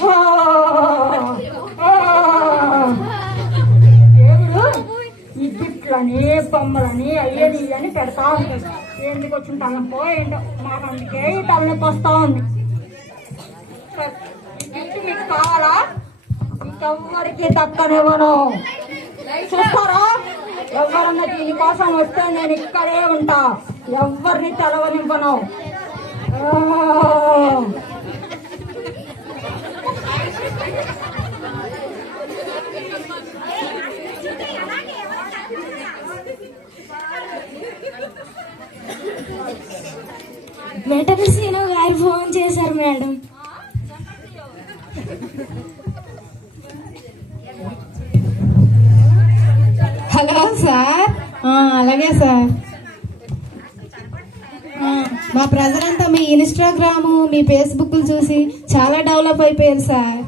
ఆ, బొమ్మలని అయ్యని అని పెడతా ఉంటాడు ఎందుకు వచ్చిన తలంపో ఏంటో మాకు అందుకే ఈ తలనొప్పి వస్తా ఉంది. గిఫ్ట్ మీకు కావాలా? ఇంకెవ్వరికి దక్కనివ్వను. చూస్తారా? ఎవరన్నా దీనికోసం వస్తే నేను ఇక్కడే ఉంటా. ఎవరిని తెలవనివ్వను. వెటర్ సీను గారు ఫోన్ చేశారు మేడం. Hello sir. అలాగే సార్. మా ప్రజలంతా మీ ఇన్స్టాగ్రాము మీ ఫేస్బుక్లు చూసి చాలా డెవలప్ అయిపోయారు సార్.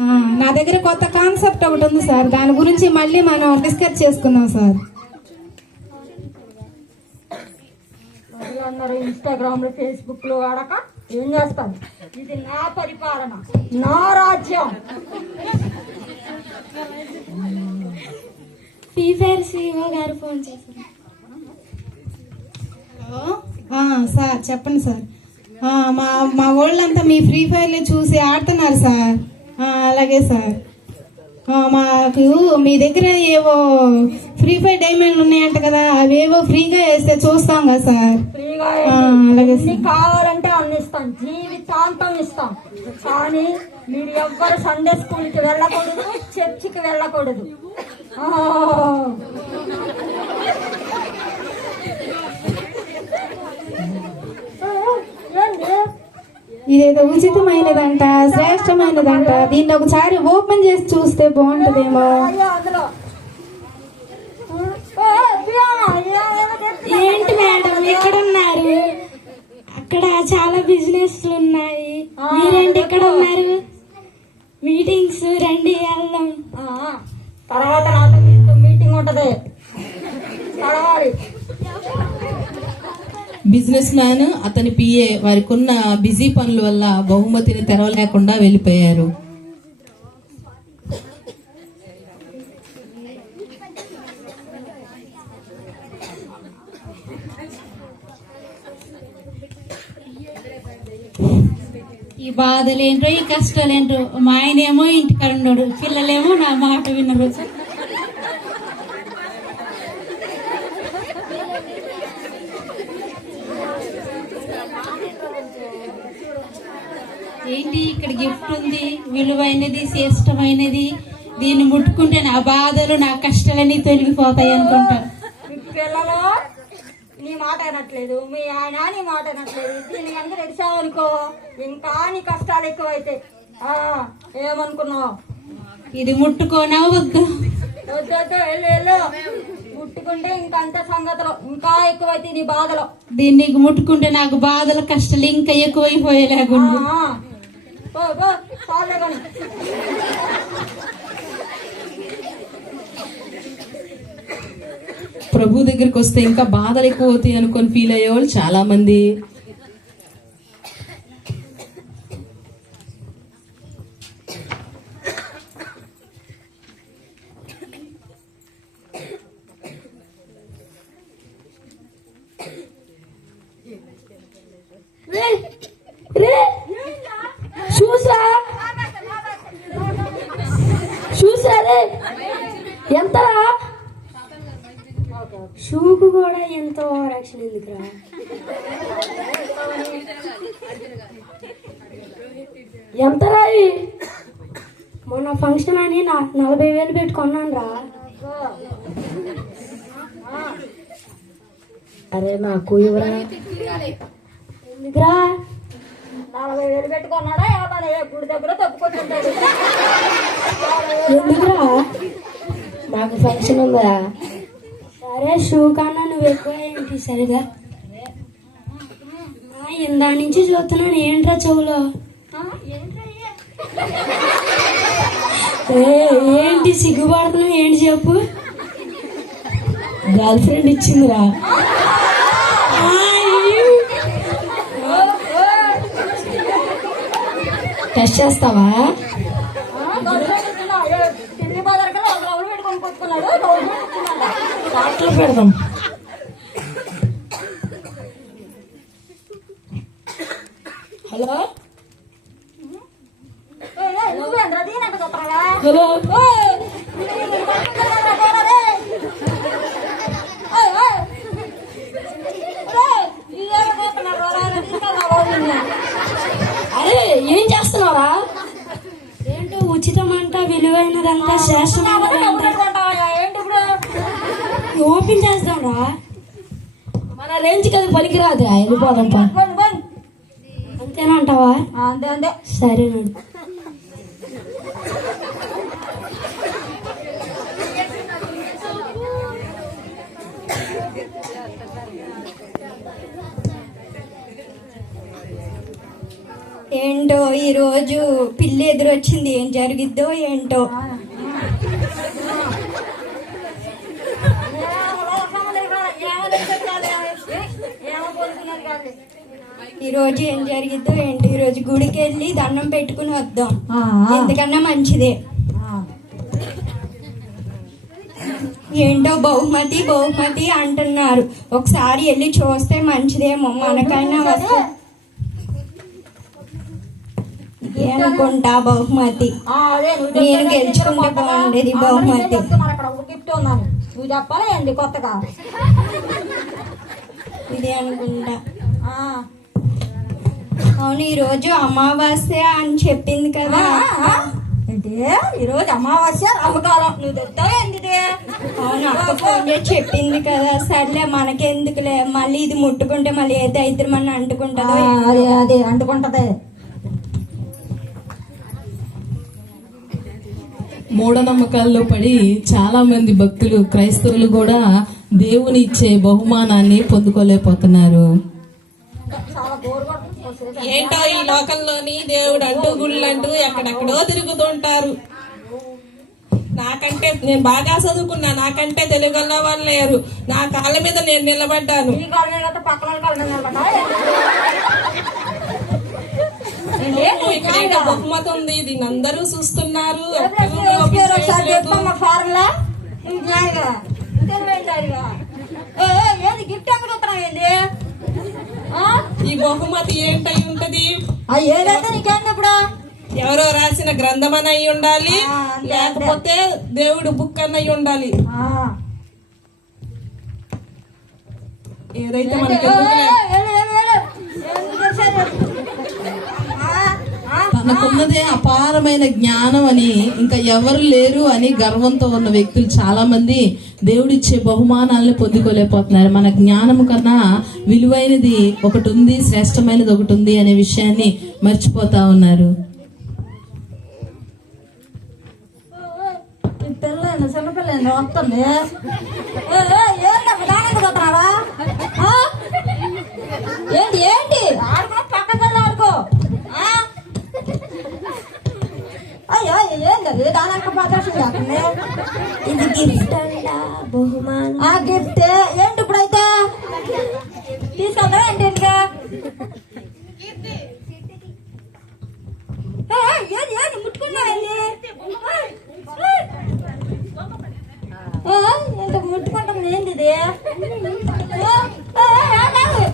ఆ, నా దగ్గర కొత్త కాన్సెప్ట్ ఒకటి ఉంది సార్. దాని గురించి మళ్ళీ మనం డిస్కస్ చేసుకుందాం సార్. ప్రజలందరూ ఇన్స్టాగ్రామ్లో ఫేస్బుక్లో వాడక ఏం చేస్తాను ఇది నా పరిపాలన నా రాజ్యం. ఫ్రీ ఫైర్ సీఓ గారు ఫోన్ చేశారు. హలో? సార్ చెప్పండి సార్. మా మా వాళ్ళంతా మీ ఫ్రీ ఫైర్లో చూసి ఆడుతున్నారు సార్. అలాగే సార్. మాకు మీ దగ్గర ఏవో ఫ్రీ ఫైర్ డైమండ్లు ఉన్నాయంట కదా అవేవో ఫ్రీగా వేస్తే చూస్తాం కదా సార్. అలాగే కావాలంటే అన్ని ఇస్తాం. జీవితాంతం ఇస్తాం. కానీ మీరు ఎవ్వరు సండే స్కూల్కి వెళ్ళకూడదు చర్చికి వెళ్ళకూడదు. ఇదేదో ఉచితమైనదంట శ్రేష్టమైనదంట. దీన్ని ఒకసారి ఓపెన్ చేసి చూస్తే బాగుంటుందేమో? ఏంటి మేడం ఇక్కడ ఉన్నారు అక్కడ చాలా బిజినెస్లు ఉన్నాయి. మీరేంటి ఇక్కడ ఉన్నారు మీటింగ్స్ రండి వెళ్దాం. తర్వాత బిజినెస్ మ్యాన్ అతని పిఏ వారికి ఉన్న బిజీ పనుల వల్ల బహుమతిని తెరవలేకుండా వెళ్ళిపోయారు. ఈ బాధలేంటో ఈ కష్టాలేంటో మా ఆయనేమో ఇంటికాడ ఉన్నాడు పిల్లలేమో నా మాట వినరు. ఏంటి ఇక్కడ గిఫ్ట్ ఉంది? విలువైనది శ్రేష్టమైనది? దీన్ని ముట్టుకుంటే నా బాధలు నా కష్టాలన్నీ తొలగిపోతాయి అనుకుంటా. మీ పిల్లలు నీ మాట అనట్లేదు. మీ ఆయన నీ మాట అనట్లేదు. దీని అందరూ ఎడిసావు అనుకో. ఇంకా నీ కష్టాలు ఎక్కువైతే. ఆ, ఏమనుకున్నావు? ఇది ముట్టుకోనా వద్దు. వద్దు వద్దు వెళ్ళు వెళ్ళు. ముట్టుకుంటే ఇంకా అంతే సంగతులు. ఇంకా ఎక్కువైతే నీ బాధలు. దీన్ని ముట్టుకుంటే నాకు బాధలు కష్టాలు ఇంకా ఎక్కువైపోయేలాగుండు. ప్రభు దగ్గరికి వస్తే ఇంకా బాధలు ఎక్కువ అవుతాయి అనుకొని ఫీల్ అయ్యేవాళ్ళు చాలా ఎంతరా షూకు కూడా ఎంత ఓవరాక్షన్ ఎందుకురా? ఎంతరా ఇవి మొన్న ఫంక్షన్ అని నా నలభై వేలు పెట్టి కొన్నాను రా. అరే నాకు ఇవ్వరా? ఎందుకురా? నలభై వేలు పెట్టుకున్నాడా ఏ గుడి దగ్గర తప్పుకొచ్చుంటాడు ఎందుకురా? నాకు ఫంక్షన్ ఉందా? సరే షూ కన్నా నువ్వు ఎక్కువ ఏంటి సరిగా? ఇందా నుంచి చూస్తున్నాను. ఏంట్రా చెవులో? ఏంటి సిగ్గుపడుతున్నావు? ఏంటి చెప్పు? గర్ల్ ఫ్రెండ్ ఇచ్చిందిరా. టెస్ట్ చేస్తావా? రా, రా, తీసుకెళ్ళి నా వాళ్ళని. అరే ఏం చేస్తున్నారా? ఏంటో ఉచితమంట విలువైనదంతా కాబట్టి శ్రేష్టమైనదంట డబ్బులు పెట్టుకుంటావా? ఏంటి ఓపెన్ రా మన రేంజ్ అది పనికిరాదు వెళ్ళిపోదాం. అంతేనంటావా అంతే అంతే. సరే నడు ఏంటో ఈరోజు పిల్లి ఎదురొచ్చింది ఏం జరిగిద్దో ఏంటో. ఈరోజు ఏం జరిగిద్దో ఏంటో? ఈరోజు గుడికి వెళ్ళి దండం పెట్టుకుని వద్దాం. ఎందుకన్నా మంచిదే. ఏంటో బహుమతి బహుమతి అంటున్నారు. ఒకసారి వెళ్ళి చూస్తే మంచిదేమో మనకైనా వస్తే. ఇదే అనుకుంటా బహుమతి నేను గెలుచుకుంటే బాగుండేది బహుమతి. నువ్వు చెప్పాలి ఏంటి కొత్తగా? ఇదే అనుకుంటా. ఆ, అవును ఈరోజు అమావాస్య అని చెప్పింది కదా. ఏంటి? ఈరోజు అమావాస్య రామకాలం. నువ్వు తెస్తావు? అవును అక్క ఫోన్ చేసి చెప్పింది కదా. సర్లే మనకెందుకులే. మళ్ళీ ఇది ముట్టుకుంటే మళ్ళీ ఏది అయితే మన ఆ, అంటుకుంటుందో అదే అదే అంటుకుంటది. మూఢనమ్మకాల్లో పడి చాలా మంది భక్తులు క్రైస్తవులు కూడా దేవుని ఇచ్చే బహుమానాన్ని పొందుకోలేకపోతున్నారు. ఏంటో ఈ లోకంలోని దేవుడు అంటూ గుళ్ళు అంటూ ఎక్కడెక్కడో తిరుగుతుంటారు. నాకంటే నేను బాగా చదువుకున్నా నాకంటే తెలుగున్న వాళ్ళు లేరు. నా కాళ్ళ మీద నేను నిలబడ్డాను. ఇక్కడ బహుమతి ఉంది దీన్ని అందరూ చూస్తున్నారు. ఏ, ఏది గిఫ్ట్ వస్తున్నావు ఏంది ఆ? ఈ బహుమతి ఏంటై ఉంటది ఏదైతే నీకేంది ఇప్పుడు ఎవరో రాసిన గ్రంథం అని అయి ఉండాలి లేకపోతే దేవుడు బుక్ అని అయి ఉండాలి. ఏదైతే? మనకి నాకున్నదే అపారమైన జ్ఞానం అని ఇంకా ఎవరు లేరు అని గర్వంతో ఉన్న వ్యక్తులు చాలా మంది దేవుడిచ్చే బహుమానాలను పొందుకోలేకపోతున్నారు. మన జ్ఞానం కన్నా విలువైనది ఒకటి ఉంది శ్రేష్టమైనది ఒకటి ఉంది అనే విషయాన్ని మర్చిపోతా ఉన్నారు. వస్తుంది. ఏంటి ఏంటి ఏంటి ఆడుకో పక్క పిల్ల ఆడుకో ఆ? అయ్యో ఏంటి అది దానికి ప్రదర్శన చేస్తుంది ఇది గిఫ్ట్ అంట బహుమానం. ఆ గిఫ్ట్ ఏంటి ఇప్పుడైతే? తీసుకెళ్తారా ఏంటి ఏంటి ముట్టుకుంటుంది ఏంది ఇది ఏ, ఏ, ఏ, ఆగు.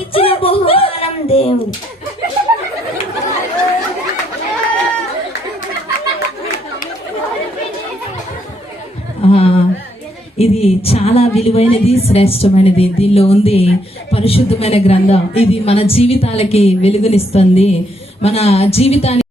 ఇచ్చిన బహుమానం దేవుడు ఆ, ఇది చాలా విలువైనది శ్రేష్టమైనది. దీనిలో ఉంది పరిశుద్ధమైన గ్రంథం. ఇది మన జీవితాలకి వెలుగునిస్తుంది. మన జీవితానికి